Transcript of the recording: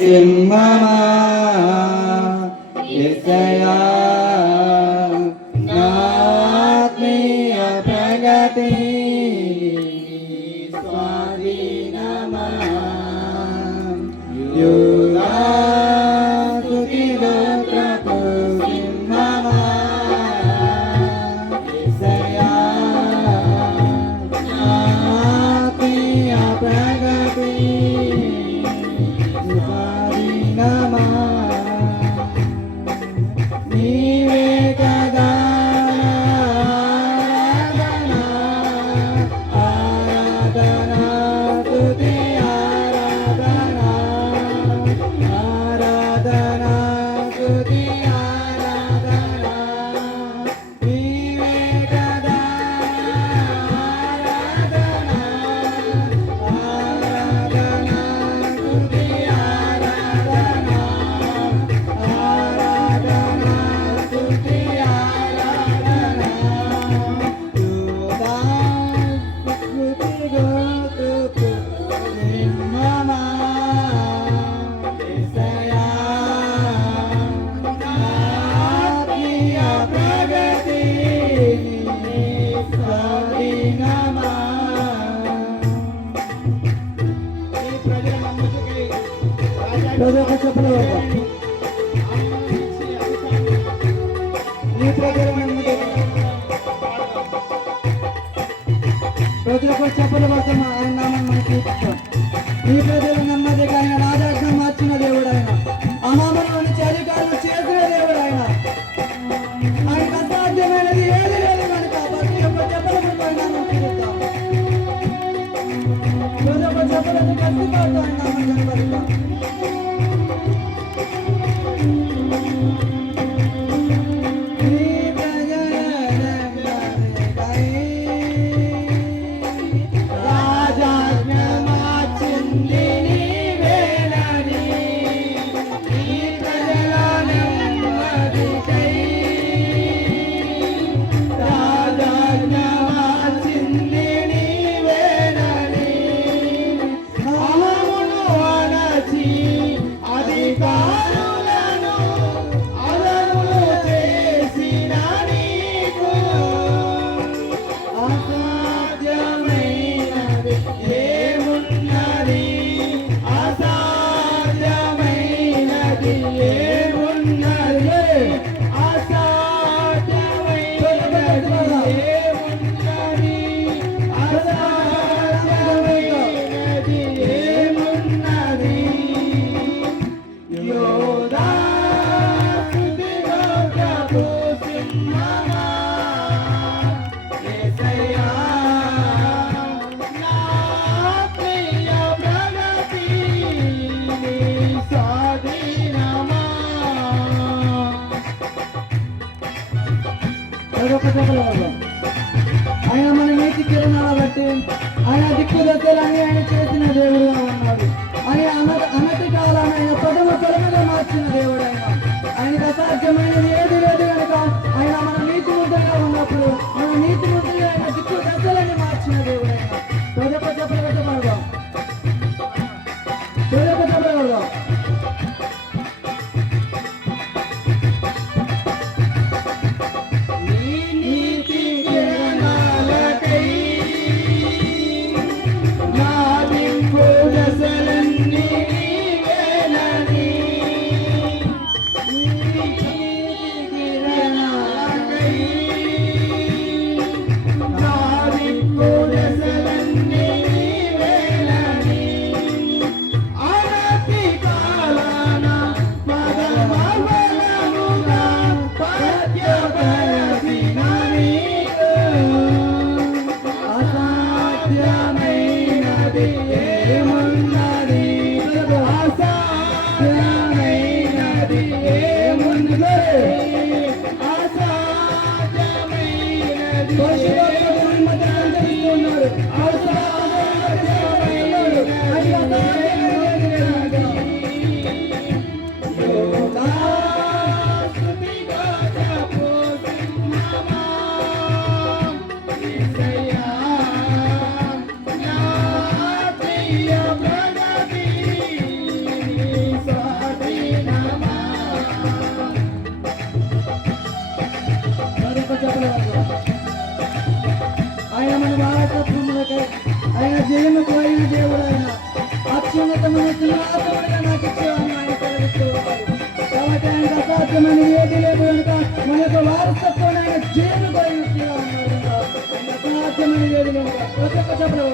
సింహమా యేసయ్యా నా ఆత్మీయ ప్రగతి స్వాధీనమా యూదా స్తుతి గోత్రపు సింహమా యేసయ్యా నా ఆత్మీయ ప్రగతి స్వాధీనమా నీవే కదా ఆరాధన స్తుతి ఆరాధన ఆరాధన స్తుతి ఆరాధన నీవే కదా ఆరాధన ఆరాధన స్తుతి ఆరాధన ఆరాధన స్తుతి ఆరాధన యూదా స్తుతి గోత్రపు సింహమా యేసయ్యా నా ఆత్మీయ ప్రగతి నీ స్వాధీనమా ప్రజలకు చెప్పలు పడుతున్న ఆయన నామం మనం కీర్తిస్తాం. ఈ ప్రజలు నెమ్మదిగా ఆయన రాజాజ్ఞ మార్చిన దేవుడు ఆయన అహామలోని చలికాలను చేసిన దేవుడు ఆయన ఆయనకు అసాధ్యమైనది ఏది లేదు కనుక ప్రతి ఒక్క చెప్పలు పడుతూ ఆయన నామం కీర్తిస్తాం. ప్రతి ఒక్క చెప్పలను కష్టపడుతూ ఆయన నామం కనపడతాం. ఆయన మన నీతి కిరణాల బట్టి ఆయన దిక్కు దశలన్నీ ఆయన చేసిన దేవుడుగా ఉన్నాడు. ఆయన అనతి కాలాన్ని ఆయన ప్రథమ తొలమగా మార్చిన దేవుడు ఆయన ఆయనకు అసాధ్యమైనది ఏది లేదు కనుక ఆయన మన నీతి ముద్రగా ఉన్నప్పుడు మన నీతి ముద్రగా ఆయన దిక్కు దశలన్నీ మార్చిన దేవుడు ఆయన ప్రజలకు చెప్పలు పెట్టబడదాం. ప్రజలకు చెప్పబడదాం. నా దిక్కు దశలన్నీ నీవే అసాధ్యమైన ఏది లేదు కనుక మన యొక్క వారసత్వాన్ని ఆయన జైలు పోయినట్టుగా ఉన్నాడు కనుక ఆయన అసాధ్యమైన ఏది లేదు. ప్రతి ఒక్క చెప్పడం